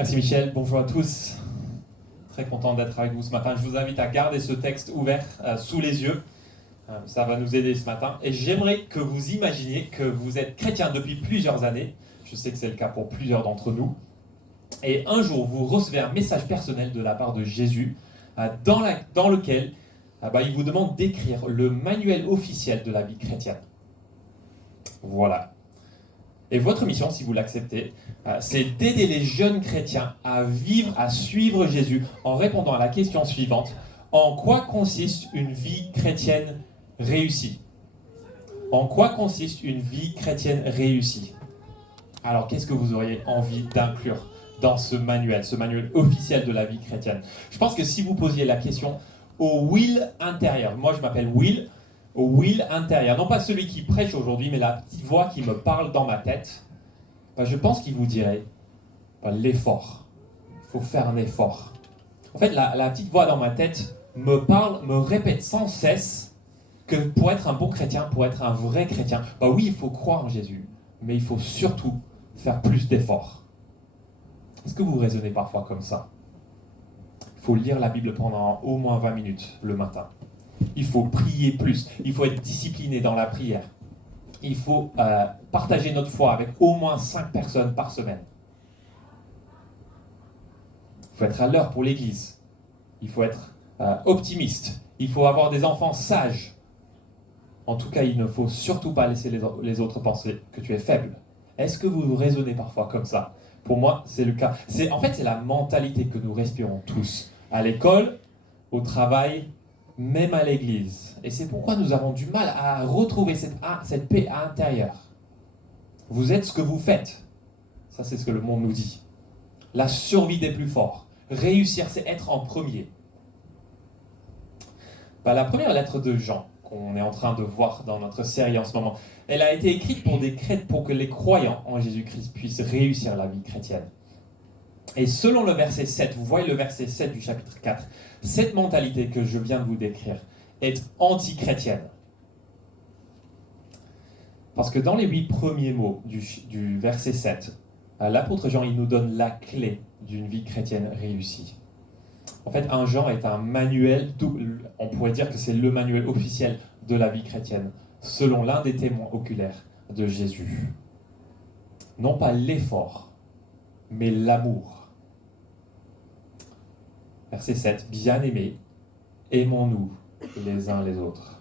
Merci Michel, bonjour à tous. Très content d'être avec vous ce matin. Je vous invite à garder ce texte ouvert sous les yeux. Ça va nous aider ce matin. Et j'aimerais que vous imaginiez que vous êtes chrétien depuis plusieurs années. Je sais que c'est le cas pour plusieurs d'entre nous. Et un jour, vous recevez un message personnel de la part de Jésus dans lequel il vous demande d'écrire le manuel officiel de la vie chrétienne. Voilà. Et votre mission, si vous l'acceptez, c'est d'aider les jeunes chrétiens à vivre, à suivre Jésus en répondant à la question suivante. En quoi consiste une vie chrétienne réussie ? En quoi consiste une vie chrétienne réussie ? Alors, qu'est-ce que vous auriez envie d'inclure dans ce manuel officiel de la vie chrétienne ? Je pense que si vous posiez la question au Will intérieur, moi je m'appelle Will, au Will intérieur, non pas celui qui prêche aujourd'hui, mais la petite voix qui me parle dans ma tête, je pense qu'il vous dirait l'effort. Il faut faire un effort. En fait, la petite voix dans ma tête me parle, me répète sans cesse que pour être un bon chrétien, pour être un vrai chrétien, oui, il faut croire en Jésus, mais il faut surtout faire plus d'efforts. Est-ce que vous raisonnez parfois comme ça ? Il faut lire la Bible pendant au moins 20 minutes le matin. Il faut prier plus. Il faut être discipliné dans la prière. Il faut partager notre foi avec au moins 5 personnes par semaine. Il faut être à l'heure pour l'église. Il faut être optimiste. Il faut avoir des enfants sages. En tout cas, il ne faut surtout pas laisser les autres penser que tu es faible. Est-ce que vous raisonnez parfois comme ça ? Pour moi, c'est le cas. C'est la mentalité que nous respirons tous. À l'école, au travail, même à l'église. Et c'est pourquoi nous avons du mal à retrouver cette paix à l'intérieur. Vous êtes ce que vous faites. Ça, c'est ce que le monde nous dit. La survie des plus forts. Réussir, c'est être en premier. La première lettre de Jean, qu'on est en train de voir dans notre série en ce moment, elle a été écrite pour que les croyants en Jésus-Christ puissent réussir la vie chrétienne. Et selon le verset 7, vous voyez le verset 7 du chapitre 4, cette mentalité que je viens de vous décrire est anti-chrétienne. Parce que dans les 8 premiers mots du verset 7, l'apôtre Jean, il nous donne la clé d'une vie chrétienne réussie. En fait, 1 Jean est un manuel, on pourrait dire que c'est le manuel officiel de la vie chrétienne, selon l'un des témoins oculaires de Jésus. Non pas l'effort, mais l'amour. Verset 7, « Bien-aimés, aimons-nous les uns les autres. »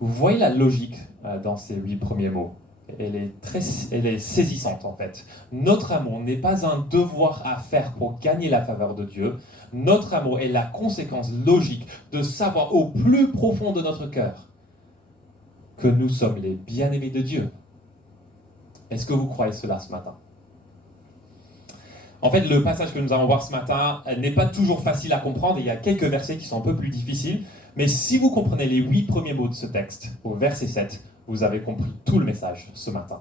Vous voyez la logique dans ces 8 premiers mots. Elle est saisissante en fait. Notre amour n'est pas un devoir à faire pour gagner la faveur de Dieu. Notre amour est la conséquence logique de savoir au plus profond de notre cœur que nous sommes les bien-aimés de Dieu. Est-ce que vous croyez cela ce matin ? En fait, le passage que nous allons voir ce matin n'est pas toujours facile à comprendre. Il y a quelques versets qui sont un peu plus difficiles. Mais si vous comprenez les 8 premiers mots de ce texte, au verset 7, vous avez compris tout le message ce matin.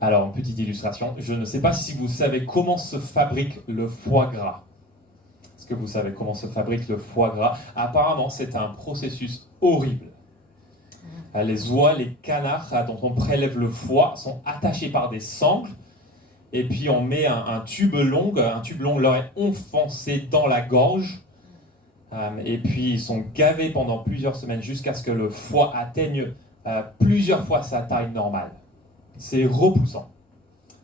Alors, une petite illustration. Je ne sais pas si vous savez comment se fabrique le foie gras. Est-ce que vous savez comment se fabrique le foie gras ? Apparemment, c'est un processus horrible. Les oies, les canards dont on prélève le foie sont attachés par des sangles. Et puis on met un tube long leur est enfoncé dans la gorge. Et puis ils sont gavés pendant plusieurs semaines jusqu'à ce que le foie atteigne plusieurs fois sa taille normale. C'est repoussant.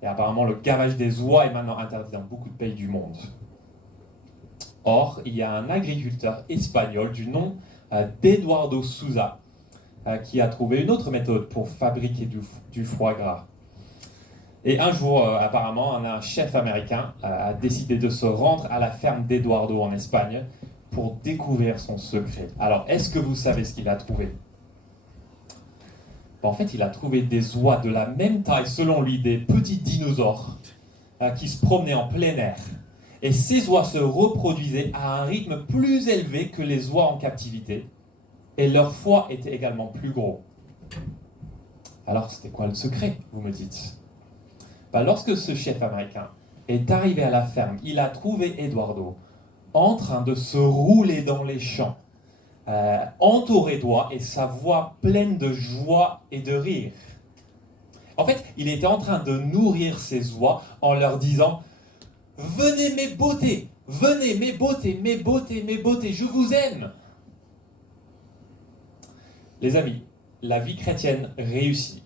Et apparemment le gavage des oies est maintenant interdit dans beaucoup de pays du monde. Or, il y a un agriculteur espagnol du nom d'Eduardo Souza qui a trouvé une autre méthode pour fabriquer du foie gras. Et un jour, apparemment, un chef américain a décidé de se rendre à la ferme d'Eduardo en Espagne pour découvrir son secret. Alors, est-ce que vous savez ce qu'il a trouvé ? En fait, il a trouvé des oies de la même taille, selon lui, des petits dinosaures qui se promenaient en plein air. Et ces oies se reproduisaient à un rythme plus élevé que les oies en captivité. Et leur foie était également plus gros. Alors, c'était quoi le secret, vous me dites ? Lorsque ce chef américain est arrivé à la ferme, il a trouvé Eduardo en train de se rouler dans les champs, entouré d'oies et sa voix pleine de joie et de rire. En fait, il était en train de nourrir ses oies en leur disant « Venez mes beautés, venez mes beautés, mes beautés, mes beautés, je vous aime !» Les amis, la vie chrétienne réussie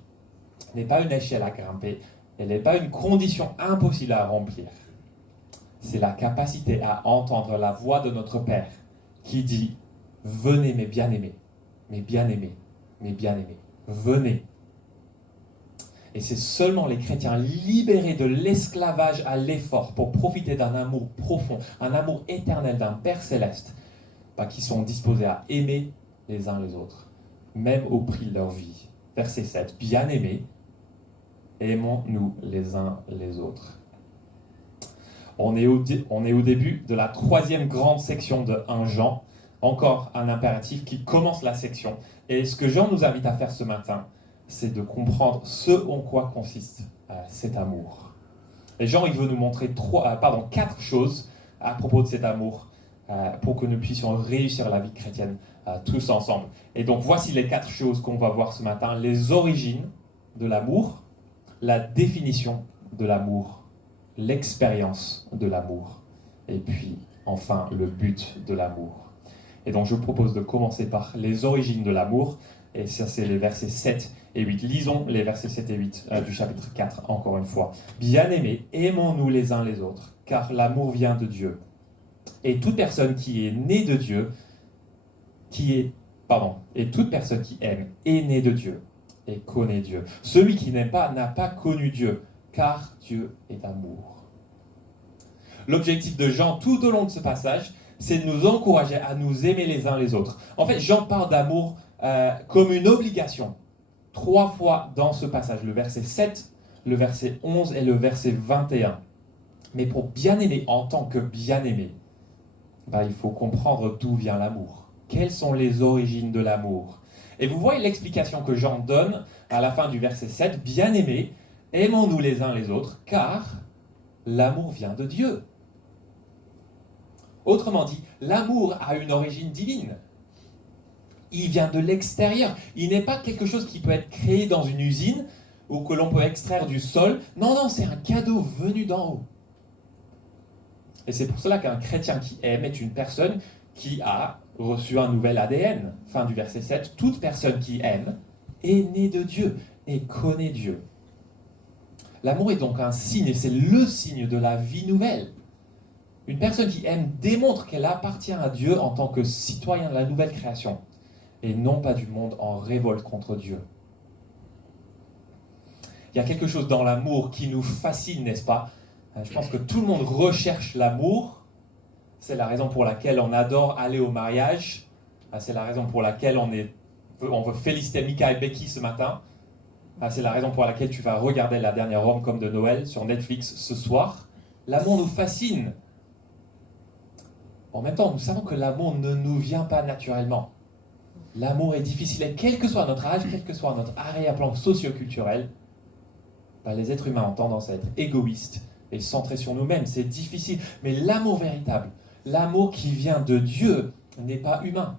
n'est pas une échelle à grimper, elle n'est pas une condition impossible à remplir. C'est la capacité à entendre la voix de notre Père qui dit « Venez mes bien-aimés, mes bien-aimés, mes bien-aimés, venez !» Et c'est seulement les chrétiens libérés de l'esclavage à l'effort pour profiter d'un amour profond, un amour éternel d'un Père céleste, qui sont disposés à aimer les uns les autres, même au prix de leur vie. Verset 7, « Bien-aimés, aimons-nous les uns les autres. » On est au début de la troisième grande section de 1 Jean, encore un impératif qui commence la section. Et ce que Jean nous invite à faire ce matin, c'est de comprendre ce en quoi consiste cet amour. Et Jean, il veut nous montrer 4 choses à propos de cet amour pour que nous puissions réussir la vie chrétienne tous ensemble. Et donc voici les 4 choses qu'on va voir ce matin. Les origines de l'amour, la définition de l'amour, l'expérience de l'amour, et puis enfin le but de l'amour. Et donc je vous propose de commencer par les origines de l'amour, et ça c'est les versets 7 et 8. Lisons les versets 7 et 8 du chapitre 4 encore une fois. « Bien-aimés, aimons-nous les uns les autres, car l'amour vient de Dieu. Et toute personne qui est née de Dieu, et toute personne qui aime est née de Dieu et connaît Dieu. Celui qui n'aime pas n'a pas connu Dieu, car Dieu est amour. » L'objectif de Jean tout au long de ce passage, c'est de nous encourager à nous aimer les uns les autres. En fait, Jean parle d'amour comme une obligation. 3 fois dans ce passage, le verset 7, le verset 11 et le verset 21. Mais pour bien aimer en tant que bien-aimé, il faut comprendre d'où vient l'amour. Quelles sont les origines de l'amour? Et vous voyez l'explication que Jean donne à la fin du verset 7. « Bien-aimés, aimons-nous les uns les autres, car l'amour vient de Dieu. » Autrement dit, l'amour a une origine divine. Il vient de l'extérieur. Il n'est pas quelque chose qui peut être créé dans une usine ou que l'on peut extraire du sol. Non, c'est un cadeau venu d'en haut. Et c'est pour cela qu'un chrétien qui aime est une personne qui a reçu un nouvel ADN. Fin du verset 7, toute personne qui aime est née de Dieu et connaît Dieu. L'amour est donc un signe, et c'est le signe de la vie nouvelle. Une personne qui aime démontre qu'elle appartient à Dieu en tant que citoyen de la nouvelle création, et non pas du monde en révolte contre Dieu. Il y a quelque chose dans l'amour qui nous fascine, n'est-ce pas? Je pense que tout le monde recherche l'amour. C'est la raison pour laquelle on adore aller au mariage. C'est la raison pour laquelle on veut féliciter Mika et Becky ce matin. C'est la raison pour laquelle tu vas regarder la dernière rom-com de Noël sur Netflix ce soir. L'amour nous fascine. En même temps, nous savons que l'amour ne nous vient pas naturellement. L'amour est difficile, et quel que soit notre âge, quel que soit notre arrière-plan socio-culturel, les êtres humains ont tendance à être égoïstes et centrés sur nous-mêmes. C'est difficile, mais l'amour véritable, l'amour qui vient de Dieu, n'est pas humain.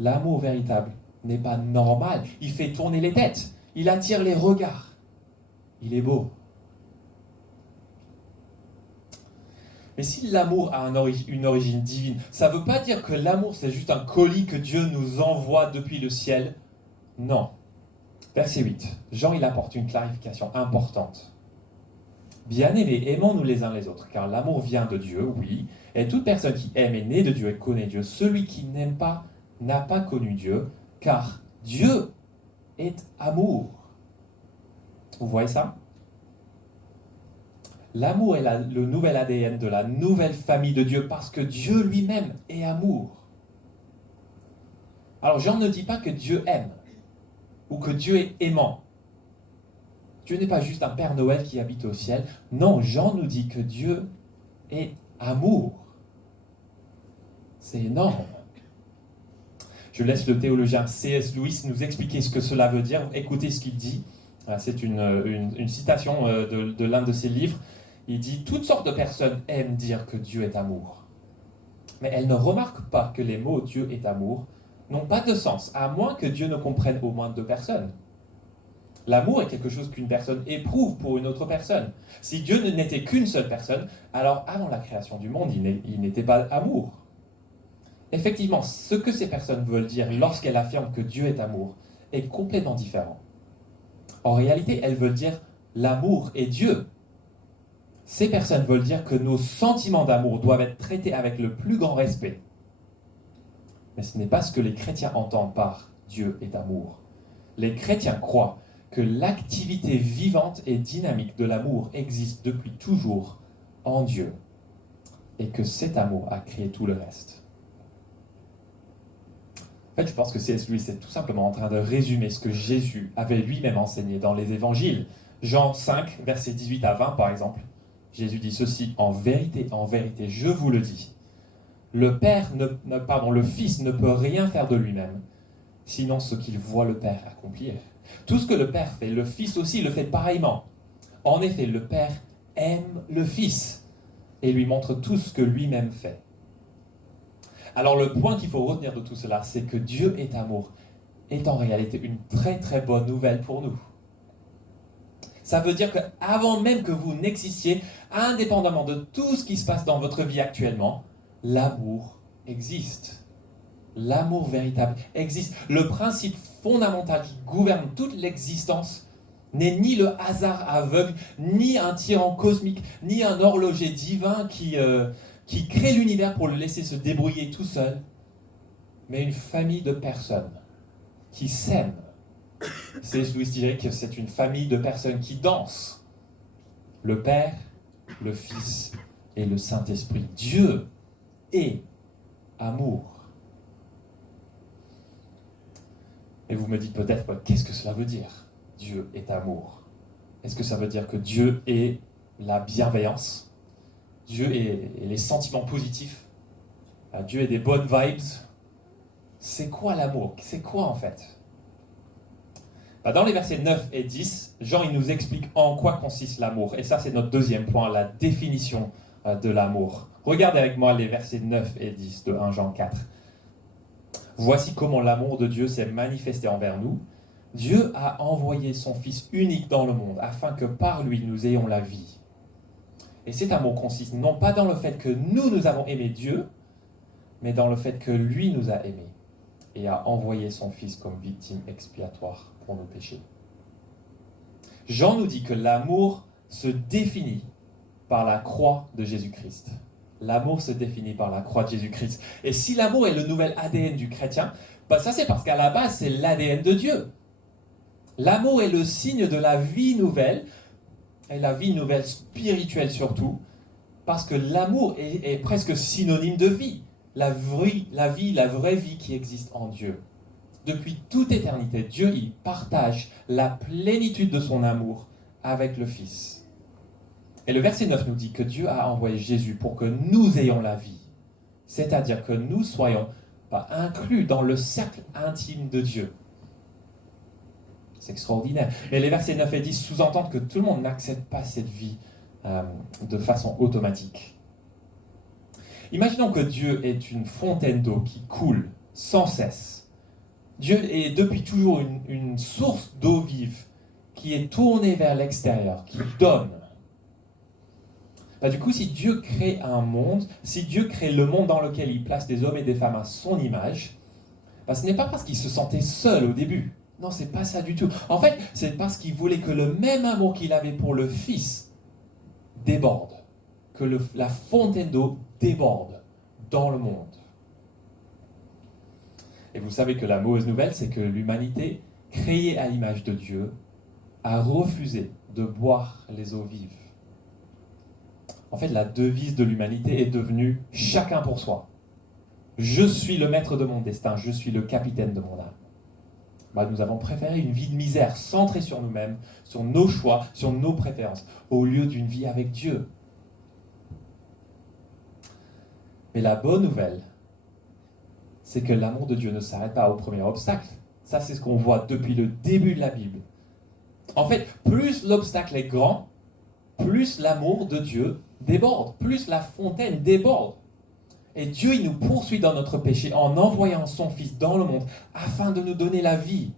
L'amour véritable n'est pas normal. Il fait tourner les têtes, il attire les regards. Il est beau. Mais si l'amour a une origine divine, ça ne veut pas dire que l'amour c'est juste un colis que Dieu nous envoie depuis le ciel. Non. Verset 8. Jean il apporte une clarification importante. Bien-aimés, aimons-nous les uns les autres, car l'amour vient de Dieu, oui, et toute personne qui aime est née de Dieu et connaît Dieu. Celui qui n'aime pas n'a pas connu Dieu, car Dieu est amour. Vous voyez ça? L'amour est le nouvel ADN de la nouvelle famille de Dieu parce que Dieu lui-même est amour. Alors Jean ne dit pas que Dieu aime ou que Dieu est aimant. Dieu n'est pas juste un Père Noël qui habite au ciel. Non, Jean nous dit que Dieu est amour. C'est énorme. Je laisse le théologien C.S. Lewis nous expliquer ce que cela veut dire. Écoutez ce qu'il dit. C'est une citation de l'un de ses livres. Il dit « Toutes sortes de personnes aiment dire que Dieu est amour. Mais elles ne remarquent pas que les mots « Dieu est amour » n'ont pas de sens, à moins que Dieu ne comprenne au moins 2 personnes. L'amour est quelque chose qu'une personne éprouve pour une autre personne. Si Dieu n'était qu'une seule personne, alors avant la création du monde, il n'était pas amour. Effectivement, ce que ces personnes veulent dire lorsqu'elles affirment que Dieu est amour est complètement différent. En réalité, elles veulent dire l'amour est Dieu. Ces personnes veulent dire que nos sentiments d'amour doivent être traités avec le plus grand respect. Mais ce n'est pas ce que les chrétiens entendent par Dieu est amour. Les chrétiens croient que l'activité vivante et dynamique de l'amour existe depuis toujours en Dieu et que cet amour a créé tout le reste. En fait, je pense que C.S. Lewis est tout simplement en train de résumer ce que Jésus avait lui-même enseigné dans les évangiles. Jean 5, versets 18 à 20 par exemple. Jésus dit ceci, en vérité, je vous le dis. Le Fils ne peut rien faire de lui-même, sinon ce qu'il voit le Père accomplir. Tout ce que le Père fait, le Fils aussi le fait pareillement. En effet, le Père aime le Fils et lui montre tout ce que lui-même fait. Alors le point qu'il faut retenir de tout cela, c'est que Dieu est amour, est en réalité une très très bonne nouvelle pour nous. Ça veut dire qu'avant même que vous n'existiez, indépendamment de tout ce qui se passe dans votre vie actuellement, l'amour existe. L'amour véritable existe. Le principe fondamental qui gouverne toute l'existence n'est ni le hasard aveugle, ni un tyran cosmique, ni un horloger divin qui crée l'univers pour le laisser se débrouiller tout seul, mais une famille de personnes qui s'aiment. C.S. Lewis dirait que c'est une famille de personnes qui dansent. Le Père, le Fils et le Saint-Esprit. Dieu est amour. Et vous me dites peut-être, qu'est-ce que cela veut dire ? Dieu est amour. Est-ce que ça veut dire que Dieu est la bienveillance ? Dieu est les sentiments positifs ? Dieu est des bonnes vibes ? C'est quoi l'amour ? C'est quoi en fait ? Dans les versets 9 et 10, Jean il nous explique en quoi consiste l'amour. Et ça, c'est notre deuxième point, la définition de l'amour. Regardez avec moi les versets 9 et 10 de 1 Jean 4. Voici comment l'amour de Dieu s'est manifesté envers nous. Dieu a envoyé son Fils unique dans le monde afin que par lui nous ayons la vie. Et cet amour consiste non pas dans le fait que nous avons aimé Dieu, mais dans le fait que lui nous a aimés et a envoyé son Fils comme victime expiatoire pour nos péchés. Jean nous dit que l'amour se définit par la croix de Jésus-Christ. L'amour se définit par la croix de Jésus-Christ. Et si l'amour est le nouvel ADN du chrétien, ça c'est parce qu'à la base c'est l'ADN de Dieu. L'amour est le signe de la vie nouvelle, et la vie nouvelle spirituelle surtout, parce que l'amour est presque synonyme de vie. La vraie vie qui existe en Dieu. Depuis toute éternité, Dieu y partage la plénitude de son amour avec le Fils. Et le verset 9 nous dit que Dieu a envoyé Jésus pour que nous ayons la vie. C'est-à-dire que nous soyons inclus dans le cercle intime de Dieu. C'est extraordinaire. Mais les versets 9 et 10 sous-entendent que tout le monde n'accepte pas cette vie de façon automatique. Imaginons que Dieu est une fontaine d'eau qui coule sans cesse. Dieu est depuis toujours une source d'eau vive qui est tournée vers l'extérieur, qui donne. Du coup, si Dieu crée un monde, si Dieu crée le monde dans lequel il place des hommes et des femmes à son image, ce n'est pas parce qu'il se sentait seul au début. Non, c'est pas ça du tout. En fait, c'est parce qu'il voulait que le même amour qu'il avait pour le Fils déborde, que la fontaine d'eau déborde dans le monde. Et vous savez que la mauvaise nouvelle, c'est que l'humanité, créée à l'image de Dieu, a refusé de boire les eaux vives. En fait, la devise de l'humanité est devenue « chacun pour soi ». Je suis le maître de mon destin, je suis le capitaine de mon âme. Nous avons préféré une vie de misère, centrée sur nous-mêmes, sur nos choix, sur nos préférences, au lieu d'une vie avec Dieu. Mais la bonne nouvelle, c'est que l'amour de Dieu ne s'arrête pas au premier obstacle. Ça, c'est ce qu'on voit depuis le début de la Bible. En fait, plus l'obstacle est grand, plus l'amour de Dieu déborde, plus la fontaine déborde. Et Dieu, il nous poursuit dans notre péché en envoyant son Fils dans le monde afin de nous donner la vie.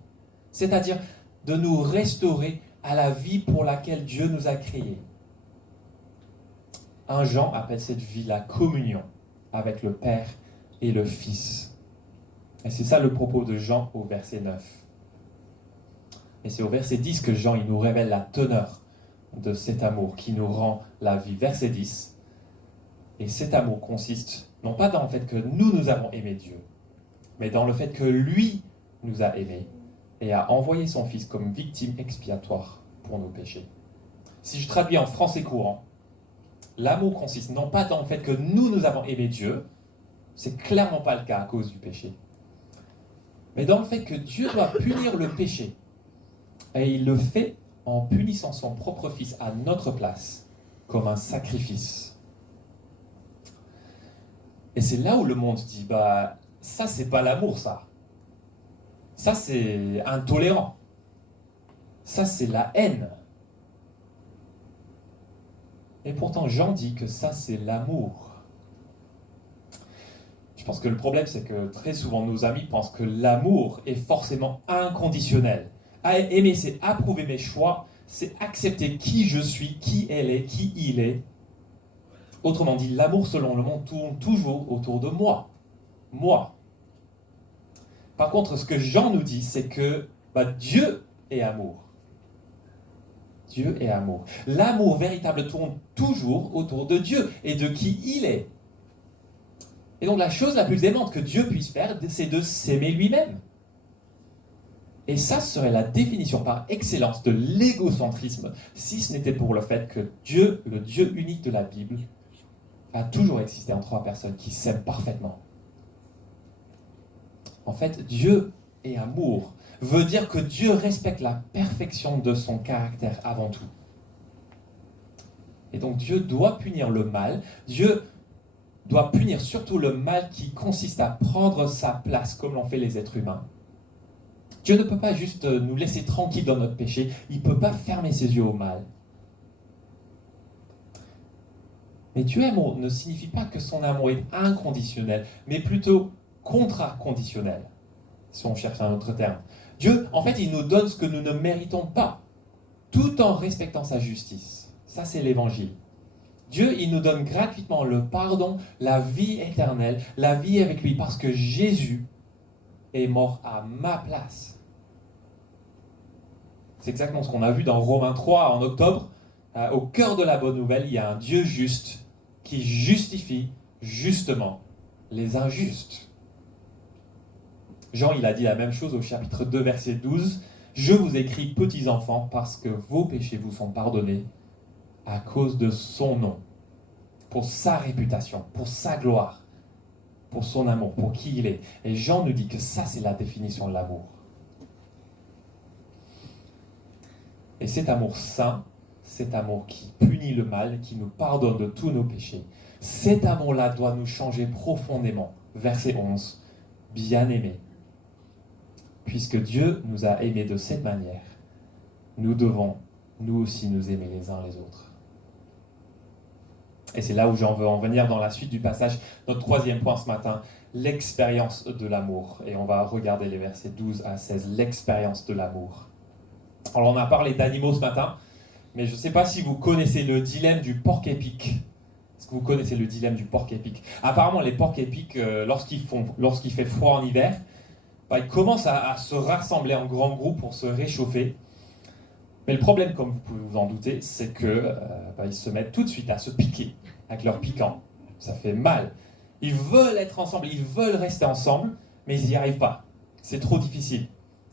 C'est-à-dire, de nous restaurer à la vie pour laquelle Dieu nous a créés. 1 Jean appelle cette vie la communion avec le Père et le Fils. Et c'est ça le propos de Jean au verset 9. Et c'est au verset 10 que Jean il nous révèle la teneur de cet amour qui nous rend la vie. Verset 10. Et cet amour consiste non pas dans le fait que nous avons aimé Dieu, mais dans le fait que lui nous a aimés et a envoyé son Fils comme victime expiatoire pour nos péchés. Si je traduis en français courant, l'amour consiste non pas dans le fait que nous avons aimé Dieu, c'est clairement pas le cas à cause du péché, mais dans le fait que Dieu doit punir le péché. Et il le fait en punissant son propre Fils à notre place, comme un sacrifice. Et c'est là où le monde dit, ça c'est pas l'amour ça. Ça c'est intolérant. Ça c'est la haine. Et pourtant Jean dit que ça c'est l'amour. Je pense que le problème c'est que très souvent nos amis pensent que l'amour est forcément inconditionnel. Aimer c'est approuver mes choix, c'est accepter qui je suis, qui elle est, qui il est. Autrement dit, l'amour selon le monde tourne toujours autour de moi. Moi. Par contre, ce que Jean nous dit, c'est que Dieu est amour. Dieu est amour. L'amour véritable tourne toujours autour de Dieu et de qui il est. Et donc la chose la plus aimante que Dieu puisse faire, c'est de s'aimer lui-même. Et ça serait la définition par excellence de l'égocentrisme, si ce n'était pour le fait que Dieu, le Dieu unique de la Bible, a toujours existé en trois personnes qui s'aiment parfaitement. En fait, Dieu est amour, veut dire que Dieu respecte la perfection de son caractère avant tout. Et donc Dieu doit punir le mal, Dieu doit punir surtout le mal qui consiste à prendre sa place comme l'ont fait les êtres humains. Dieu ne peut pas juste nous laisser tranquilles dans notre péché, il ne peut pas fermer ses yeux au mal. Mais Dieu amour ne signifie pas que son amour est inconditionnel, mais plutôt contraconditionnel, si on cherche un autre terme. Dieu, en fait, il nous donne ce que nous ne méritons pas, tout en respectant sa justice. Ça, c'est l'évangile. Dieu, il nous donne gratuitement le pardon, la vie éternelle, la vie avec lui, parce que Jésus est mort à ma place. C'est exactement ce qu'on a vu dans Romains 3 en octobre. Au cœur de la bonne nouvelle, il y a un Dieu juste qui justifie justement les injustes. Jean, il a dit la même chose au chapitre 2, verset 12. « Je vous écris, petits enfants, parce que vos péchés vous sont pardonnés à cause de son nom, pour sa réputation, pour sa gloire, pour son amour, pour qui il est. » Et Jean nous dit que ça, c'est la définition de l'amour. Et cet amour saint, cet amour qui punit le mal, qui nous pardonne de tous nos péchés, cet amour-là doit nous changer profondément. Verset 11. « Bien-aimés, puisque Dieu nous a aimés de cette manière, nous devons, nous aussi, nous aimer les uns les autres. » Et c'est là où j'en veux en venir dans la suite du passage. Notre troisième point ce matin, l'expérience de l'amour. Et on va regarder les versets 12 à 16, l'expérience de l'amour. Alors on a parlé d'animaux ce matin, mais je ne sais pas si vous connaissez le dilemme du porc-épic. Est-ce que vous connaissez le dilemme du porc-épic ? Apparemment, les porcs-épics, lorsqu'il fait froid en hiver, ils commencent à se rassembler en grands groupes pour se réchauffer. Mais le problème, comme vous pouvez vous en douter, c'est qu'ils se mettent tout de suite à se piquer avec leur piquant. Ça fait mal. Ils veulent être ensemble, ils veulent rester ensemble, mais ils n'y arrivent pas. C'est trop difficile.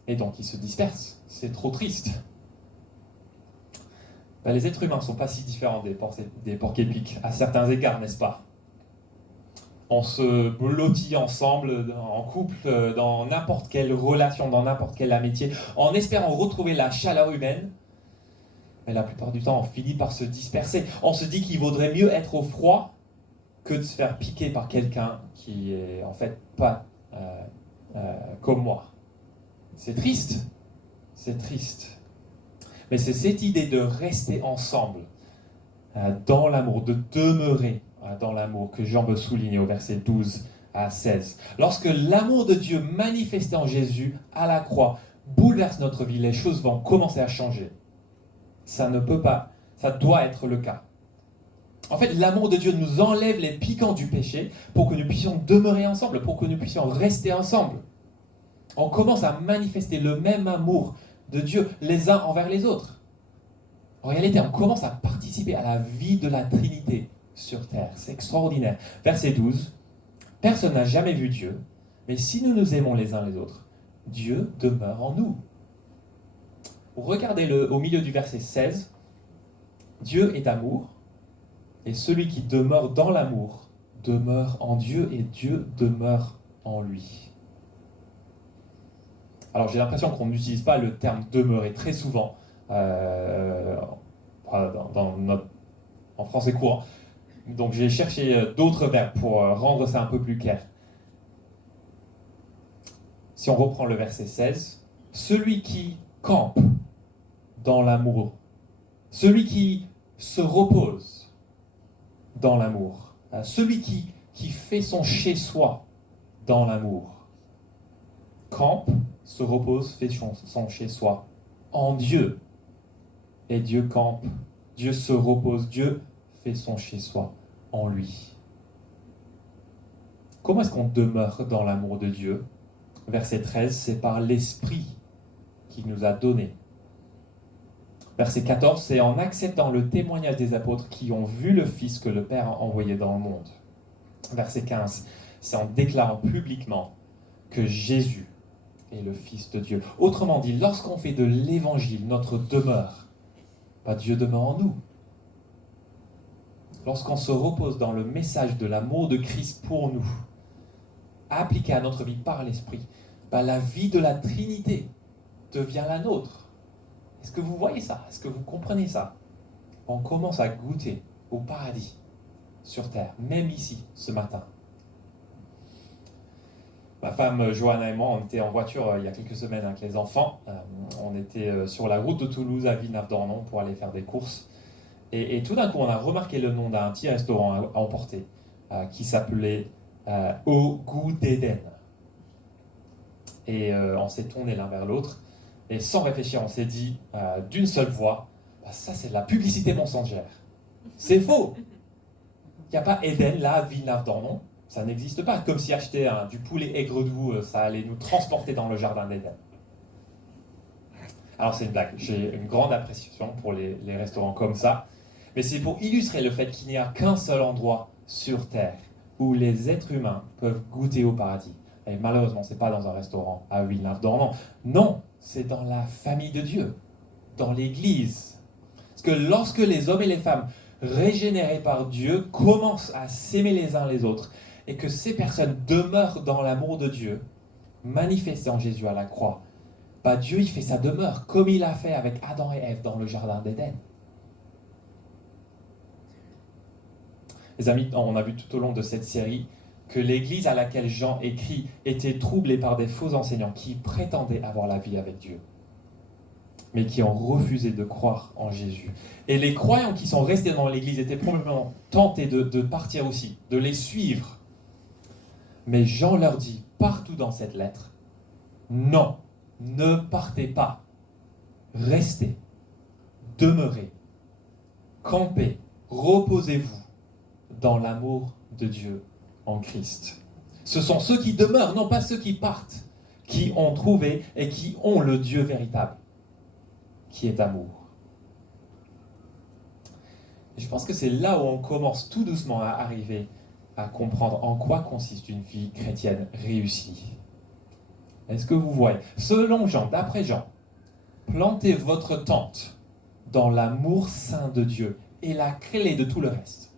Et donc ils se dispersent. C'est trop triste. Les êtres humains ne sont pas si différents des porcs-épics, à certains égards, n'est-ce pas ? On se blottit ensemble, en couple, dans n'importe quelle relation, dans n'importe quelle amitié, en espérant retrouver la chaleur humaine. Mais la plupart du temps, on finit par se disperser. On se dit qu'il vaudrait mieux être au froid que de se faire piquer par quelqu'un qui est en fait pas comme moi. C'est triste. C'est triste. Mais c'est cette idée de rester ensemble dans l'amour, de demeurer dans l'amour que Jean veut souligner au verset 12 à 16. Lorsque l'amour de Dieu manifesté en Jésus à la croix bouleverse notre vie, les choses vont commencer à changer. Ça ne peut pas, ça doit être le cas. En fait, l'amour de Dieu nous enlève les piquants du péché pour que nous puissions demeurer ensemble, pour que nous puissions rester ensemble. On commence à manifester le même amour de Dieu les uns envers les autres. En réalité, on commence à participer à la vie de la Trinité sur terre. C'est extraordinaire. Verset 12. Personne n'a jamais vu Dieu, mais si nous nous aimons les uns les autres, Dieu demeure en nous. Regardez au milieu du verset 16. Dieu est amour, et celui qui demeure dans l'amour demeure en Dieu, et Dieu demeure en lui. Alors j'ai l'impression qu'on n'utilise pas le terme demeurer très souvent en français courant. Donc j'ai cherché d'autres verbes pour rendre ça un peu plus clair. Si on reprend le verset 16, celui qui campe dans l'amour, celui qui se repose dans l'amour, celui qui fait son chez-soi dans l'amour, campe, se repose, fait son chez-soi en Dieu. Et Dieu campe, Dieu se repose, Dieu fait son chez-soi en lui. Comment est-ce qu'on demeure dans l'amour de Dieu ? Verset 13, c'est par l'Esprit qu'il nous a donné. Verset 14, c'est en acceptant le témoignage des apôtres qui ont vu le Fils que le Père a envoyé dans le monde. Verset 15, c'est en déclarant publiquement que Jésus est le Fils de Dieu. Autrement dit, lorsqu'on fait de l'Évangile notre demeure, Dieu demeure en nous. Lorsqu'on se repose dans le message de l'amour de Christ pour nous, appliqué à notre vie par l'Esprit, la vie de la Trinité devient la nôtre. Est-ce que vous voyez ça ? Est-ce que vous comprenez ça ? On commence à goûter au paradis sur terre, même ici, ce matin. Ma femme Johanna et moi, on était en voiture il y a quelques semaines avec les enfants. On était sur la route de Toulouse à Villeneuve-d'Ornon pour aller faire des courses. Et tout d'un coup, on a remarqué le nom d'un petit restaurant à emporter qui s'appelait Au goût d'Éden. Et on s'est tourné l'un vers l'autre. Et sans réfléchir, on s'est dit d'une seule voix, ça c'est de la publicité mensongère. C'est faux. Il n'y a pas Éden là à Villeneuve-d'Ornon. Ça n'existe pas. Comme si acheter du poulet aigre-doux, ça allait nous transporter dans le jardin d'Éden. Alors c'est une blague. J'ai une grande appréciation pour les restaurants comme ça. Mais c'est pour illustrer le fait qu'il n'y a qu'un seul endroit sur Terre où les êtres humains peuvent goûter au paradis. Et malheureusement, ce n'est pas dans un restaurant à Villeneuve-d'Ornon. Non, c'est dans la famille de Dieu, dans l'Église. Parce que lorsque les hommes et les femmes régénérés par Dieu commencent à s'aimer les uns les autres, et que ces personnes demeurent dans l'amour de Dieu, manifesté en Jésus à la croix, Dieu, il fait sa demeure, comme il a fait avec Adam et Ève dans le jardin d'Éden. Les amis, on a vu tout au long de cette série que l'église à laquelle Jean écrit était troublée par des faux enseignants qui prétendaient avoir la vie avec Dieu, mais qui ont refusé de croire en Jésus. Et les croyants qui sont restés dans l'église étaient probablement tentés de partir aussi, de les suivre. Mais Jean leur dit partout dans cette lettre, non, ne partez pas, restez, demeurez, campez, reposez-vous dans l'amour de Dieu en Christ. Ce sont ceux qui demeurent, non pas ceux qui partent, qui ont trouvé et qui ont le Dieu véritable, qui est amour. Et je pense que c'est là où on commence tout doucement à arriver à comprendre en quoi consiste une vie chrétienne réussie. Est-ce que vous voyez ? Selon Jean, d'après Jean, plantez votre tente dans l'amour saint de Dieu est la clé de tout le reste.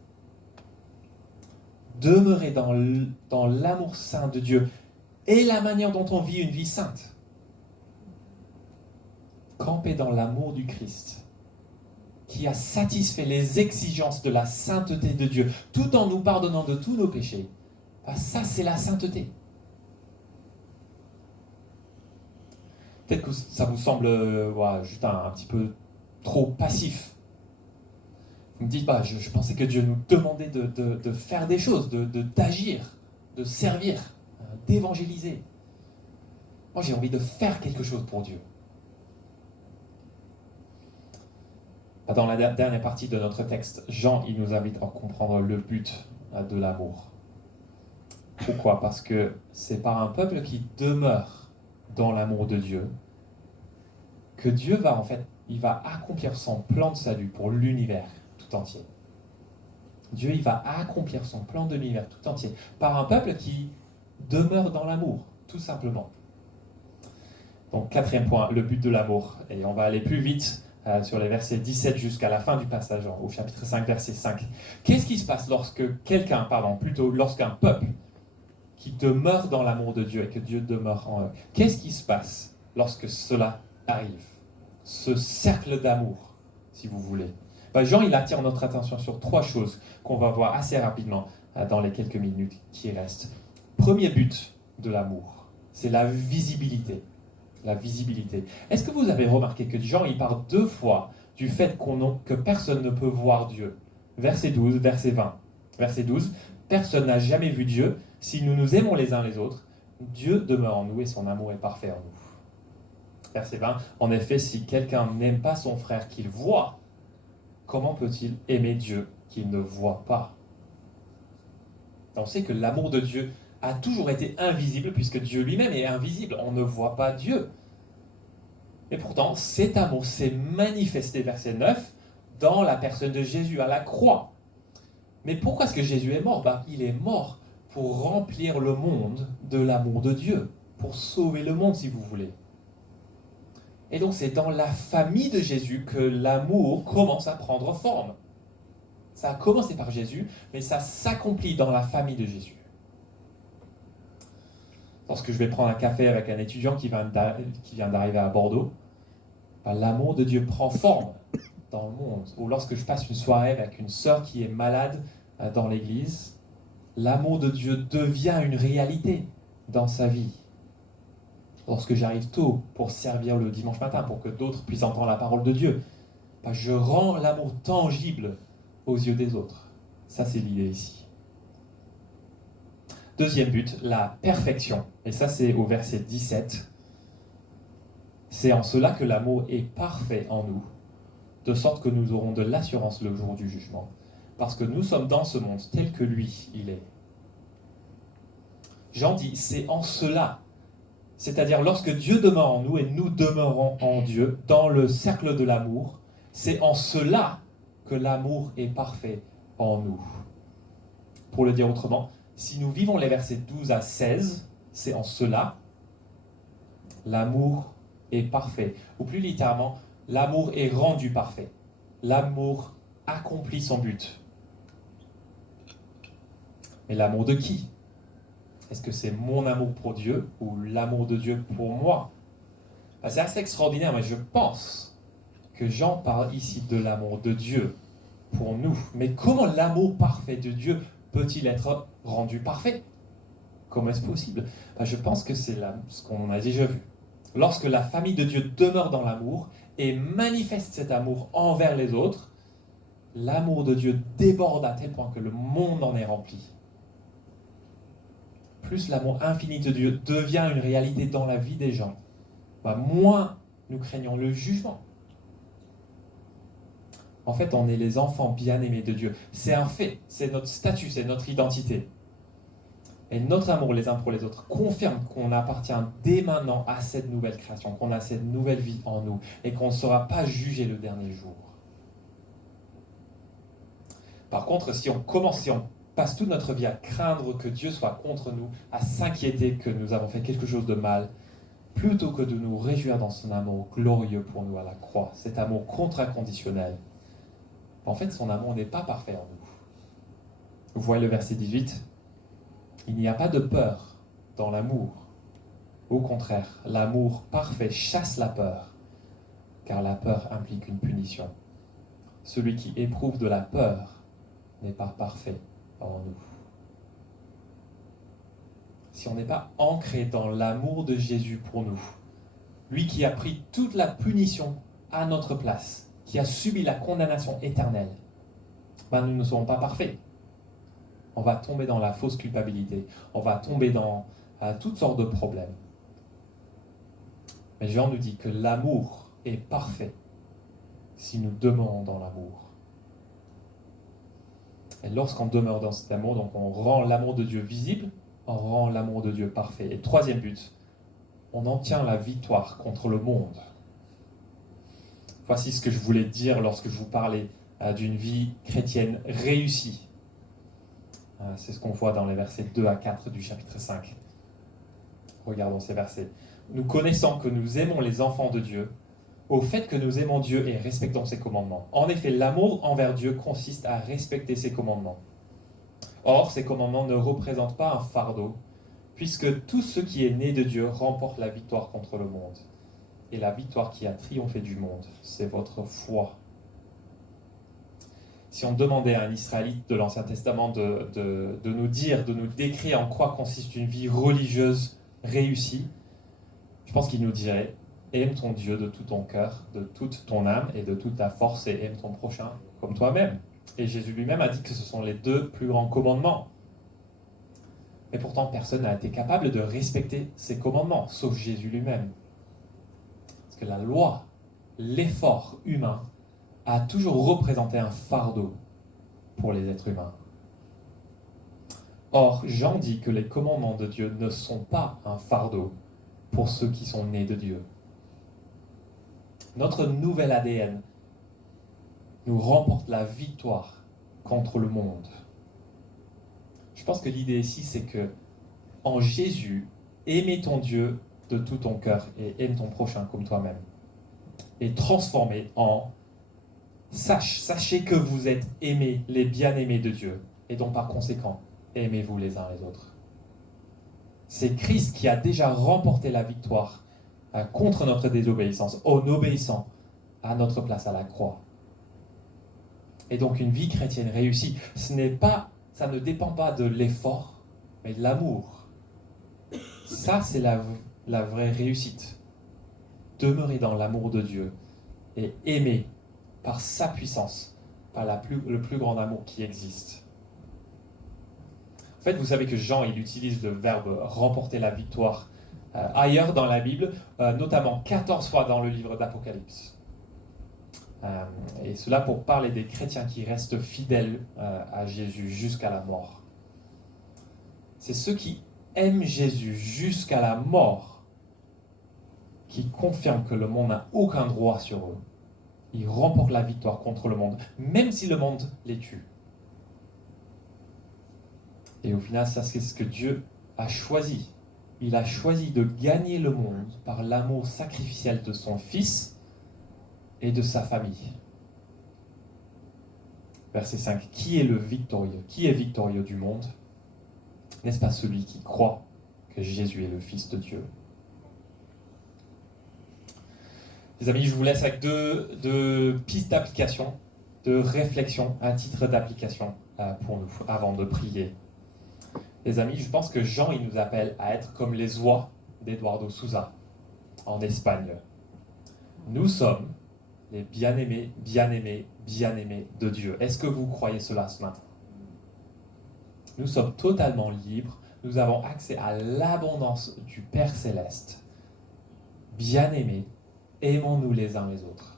Demeurer dans l'amour saint de Dieu et la manière dont on vit une vie sainte. Camper dans l'amour du Christ, qui a satisfait les exigences de la sainteté de Dieu, tout en nous pardonnant de tous nos péchés. Ça, c'est la sainteté. Peut-être que ça vous semble juste un petit peu trop passif. Vous me dites, je pensais que Dieu nous demandait de faire des choses, d'agir, de servir, d'évangéliser. Moi, j'ai envie de faire quelque chose pour Dieu. Dans la dernière partie de notre texte, Jean, il nous invite à comprendre le but de l'amour. Pourquoi ? Parce que c'est par un peuple qui demeure dans l'amour de Dieu que Dieu va il va accomplir son plan de salut pour l'univers tout entier. Dieu, il va accomplir son plan de l'univers tout entier par un peuple qui demeure dans l'amour, tout simplement. Donc, quatrième point, le but de l'amour. Et on va aller plus vite sur les versets 17 jusqu'à la fin du passage, au chapitre 5, verset 5. Qu'est-ce qui se passe lorsqu'un peuple qui demeure dans l'amour de Dieu et que Dieu demeure en eux, qu'est-ce qui se passe lorsque cela arrive ? Ce cercle d'amour, si vous voulez. Jean, il attire notre attention sur 3 choses qu'on va voir assez rapidement dans les quelques minutes qui restent. Premier but de l'amour, c'est la visibilité. La visibilité. Est-ce que vous avez remarqué que Jean, il parle 2 fois du fait que personne ne peut voir Dieu ? Verset 12, verset 20. Verset 12, personne n'a jamais vu Dieu. Si nous nous aimons les uns les autres, Dieu demeure en nous et son amour est parfait en nous. Verset 20, en effet, si quelqu'un n'aime pas son frère qu'il voit, comment peut-il aimer Dieu qu'il ne voit pas ? On sait que l'amour de Dieu a toujours été invisible puisque Dieu lui-même est invisible. On ne voit pas Dieu. Et pourtant, cet amour s'est manifesté, verset 9, dans la personne de Jésus à la croix. Mais pourquoi est-ce que Jésus est mort ? Il est mort pour remplir le monde de l'amour de Dieu, pour sauver le monde si vous voulez. Et donc c'est dans la famille de Jésus que l'amour commence à prendre forme. Ça a commencé par Jésus, mais ça s'accomplit dans la famille de Jésus. Lorsque je vais prendre un café avec un étudiant qui vient d'arriver à Bordeaux, l'amour de Dieu prend forme dans le monde. Ou lorsque je passe une soirée avec une sœur qui est malade dans l'église, l'amour de Dieu devient une réalité dans sa vie. Lorsque j'arrive tôt pour servir le dimanche matin, pour que d'autres puissent entendre la parole de Dieu, je rends l'amour tangible aux yeux des autres. Ça, c'est l'idée ici. Deuxième but, la perfection. Et ça, c'est au verset 17. C'est en cela que l'amour est parfait en nous, de sorte que nous aurons de l'assurance le jour du jugement, parce que nous sommes dans ce monde tel que lui, il est. Jean dit, c'est en cela, c'est-à-dire lorsque Dieu demeure en nous et nous demeurons en Dieu, dans le cercle de l'amour, c'est en cela que l'amour est parfait en nous. Pour le dire autrement, si nous vivons les versets 12 à 16, c'est en cela, l'amour est parfait. Ou plus littéralement, l'amour est rendu parfait. L'amour accomplit son but. Mais l'amour de qui ? Est-ce que c'est mon amour pour Dieu ou l'amour de Dieu pour moi ? C'est assez extraordinaire, mais je pense que Jean parle ici de l'amour de Dieu pour nous. Mais comment l'amour parfait de Dieu peut-il être rendu parfait ? Comment est-ce possible ? Je pense que c'est ce qu'on a déjà vu. Lorsque la famille de Dieu demeure dans l'amour et manifeste cet amour envers les autres, l'amour de Dieu déborde à tel point que le monde en est rempli. Plus l'amour infini de Dieu devient une réalité dans la vie des gens, moins nous craignons le jugement. En fait, on est les enfants bien-aimés de Dieu. C'est un fait, c'est notre statut, c'est notre identité. Et notre amour les uns pour les autres confirme qu'on appartient dès maintenant à cette nouvelle création, qu'on a cette nouvelle vie en nous et qu'on ne sera pas jugé le dernier jour. Par contre, si on passe toute notre vie à craindre que Dieu soit contre nous, à s'inquiéter que nous avons fait quelque chose de mal, plutôt que de nous réjouir dans son amour glorieux pour nous à la croix, cet amour contre-inconditionnel, en fait, son amour n'est pas parfait en nous. Vous voyez le verset 18 ? Il n'y a pas de peur dans l'amour. Au contraire, l'amour parfait chasse la peur, car la peur implique une punition. Celui qui éprouve de la peur n'est pas parfait en nous. Si on n'est pas ancré dans l'amour de Jésus pour nous, lui qui a pris toute la punition à notre place, qui a subi la condamnation éternelle, nous ne serons pas parfaits. On va tomber dans la fausse culpabilité, on va tomber dans toutes sortes de problèmes. Mais Jean nous dit que l'amour est parfait si nous demeurons dans l'amour. Et lorsqu'on demeure dans cet amour, donc on rend l'amour de Dieu visible, on rend l'amour de Dieu parfait. Et troisième but, on obtient la victoire contre le monde. Voici ce que je voulais dire lorsque je vous parlais d'une vie chrétienne réussie. C'est ce qu'on voit dans les versets 2 à 4 du chapitre 5. Regardons ces versets. Nous connaissons que nous aimons les enfants de Dieu au fait que nous aimons Dieu et respectons ses commandements. En effet, l'amour envers Dieu consiste à respecter ses commandements. Or, ces commandements ne représentent pas un fardeau, puisque tout ce qui est né de Dieu remporte la victoire contre le monde. Et la victoire qui a triomphé du monde, c'est votre foi. Si on demandait à un Israélite de l'Ancien Testament de nous dire, de nous décrire en quoi consiste une vie religieuse réussie, je pense qu'il nous dirait « Aime ton Dieu de tout ton cœur, de toute ton âme et de toute ta force et aime ton prochain comme toi-même. » Et Jésus lui-même a dit que ce sont les deux plus grands commandements. Mais pourtant, personne n'a été capable de respecter ces commandements, sauf Jésus lui-même. Parce que la loi, l'effort humain, a toujours représenté un fardeau pour les êtres humains. Or, Jean dit que les commandements de Dieu ne sont pas un fardeau pour ceux qui sont nés de Dieu. Notre nouvel ADN nous remporte la victoire contre le monde. Je pense que l'idée ici, c'est que en Jésus, aimer ton Dieu de tout ton cœur et aime ton prochain comme toi-même est transformé en sachez que vous êtes aimés, les bien-aimés de Dieu, et donc par conséquent, aimez-vous les uns les autres. C'est Christ qui a déjà remporté la victoire contre notre désobéissance, en obéissant à notre place à la croix. Et donc une vie chrétienne réussie, ça ne dépend pas de l'effort, mais de l'amour. Ça, c'est la vraie réussite. Demeurer dans l'amour de Dieu et aimer par sa puissance, par le plus grand amour qui existe. En fait, vous savez que Jean, il utilise le verbe « remporter la victoire » ailleurs dans la Bible, notamment 14 fois dans le livre d'Apocalypse. Et cela pour parler des chrétiens qui restent fidèles à Jésus jusqu'à la mort. C'est ceux qui aiment Jésus jusqu'à la mort qui confirment que le monde n'a aucun droit sur eux. Ils remportent la victoire contre le monde, même si le monde les tue. Et au final, ça c'est ce que Dieu a choisi. Il a choisi de gagner le monde par l'amour sacrificiel de son Fils et de sa famille. Verset 5. Qui est le victorieux? Qui est victorieux du monde? N'est-ce pas celui qui croit que Jésus est le Fils de Dieu? Les amis, je vous laisse avec deux pistes d'application, de réflexion, un titre d'application pour nous, avant de prier. Les amis, je pense que Jean, il nous appelle à être comme les oies d'Eduardo Souza, en Espagne. Nous sommes les bien-aimés, bien-aimés, bien-aimés de Dieu. Est-ce que vous croyez cela ce matin? Nous sommes totalement libres, nous avons accès à l'abondance du Père Céleste. Bien-aimés, aimons-nous les uns les autres.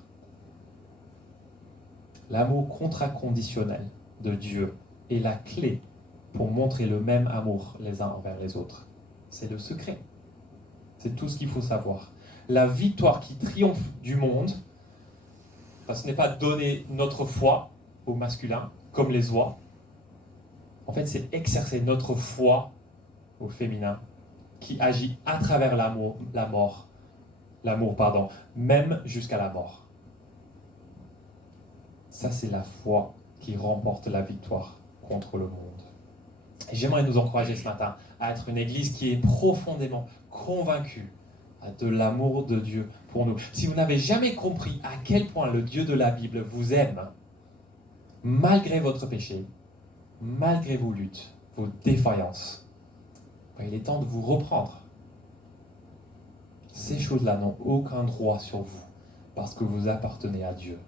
L'amour contraconditionnel de Dieu est la clé pour montrer le même amour les uns envers les autres. C'est le secret. C'est tout ce qu'il faut savoir. La victoire qui triomphe du monde, ce n'est pas donner notre foi au masculin, comme les oies. En fait, c'est exercer notre foi au féminin, qui agit à travers l'amour, même jusqu'à la mort. Ça, c'est la foi qui remporte la victoire contre le monde. Et j'aimerais nous encourager ce matin à être une église qui est profondément convaincue de l'amour de Dieu pour nous. Si vous n'avez jamais compris à quel point le Dieu de la Bible vous aime, malgré votre péché, malgré vos luttes, vos défaillances, il est temps de vous reprendre. Ces choses-là n'ont aucun droit sur vous parce que vous appartenez à Dieu.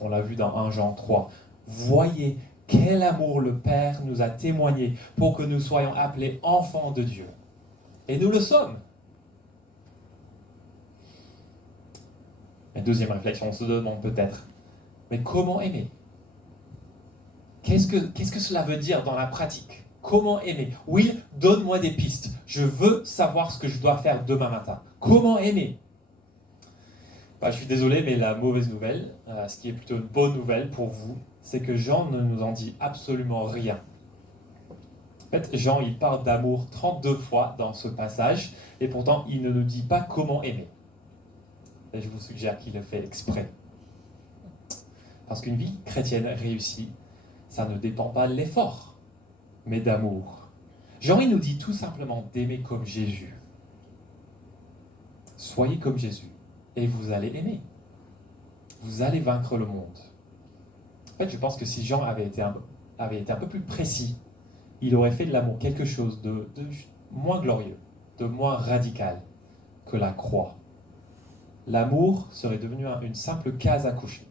On l'a vu dans 1 Jean 3. Voyez quel amour le Père nous a témoigné pour que nous soyons appelés enfants de Dieu. Et nous le sommes. Et deuxième réflexion, on se demande peut-être, mais comment aimer? Qu'est-ce que cela veut dire dans la pratique? Comment aimer? Will, donne-moi des pistes. Je veux savoir ce que je dois faire demain matin. Comment aimer? Je suis désolé, mais la mauvaise nouvelle, ce qui est plutôt une bonne nouvelle pour vous, c'est que Jean ne nous en dit absolument rien. En fait, Jean, il parle d'amour 32 fois dans ce passage, et pourtant, il ne nous dit pas comment aimer. Et je vous suggère qu'il le fait exprès. Parce qu'une vie chrétienne réussie, ça ne dépend pas de l'effort, mais d'amour. Jean, il nous dit tout simplement d'aimer comme Jésus. Soyez comme Jésus, et vous allez aimer. Vous allez vaincre le monde. En fait, je pense que si Jean avait été un peu plus précis, il aurait fait de l'amour quelque chose de moins glorieux, de moins radical que la croix. L'amour serait devenu une simple case à coucher.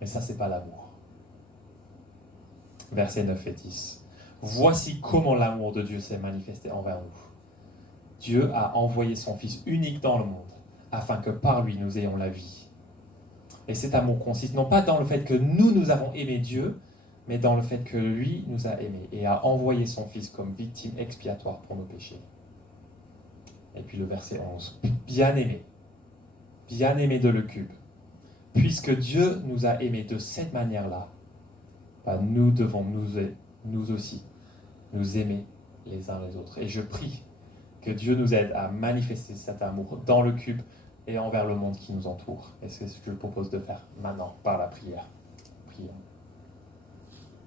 Mais ça, c'est pas l'amour. Versets 9 et 10. Voici comment l'amour de Dieu s'est manifesté envers nous. Dieu a envoyé son Fils unique dans le monde, afin que par lui nous ayons la vie. Et cet amour consiste non pas dans le fait que nous avons aimé Dieu, mais dans le fait que lui nous a aimés et a envoyé son Fils comme victime expiatoire pour nos péchés. Et puis le verset 11. Bien-aimés de le cube, puisque Dieu nous a aimés de cette manière-là, nous devons nous aussi nous aimer les uns les autres. Et je prie que Dieu nous aide à manifester cet amour dans le cube et envers le monde qui nous entoure. Et c'est ce que je propose de faire maintenant par la prière. Prions.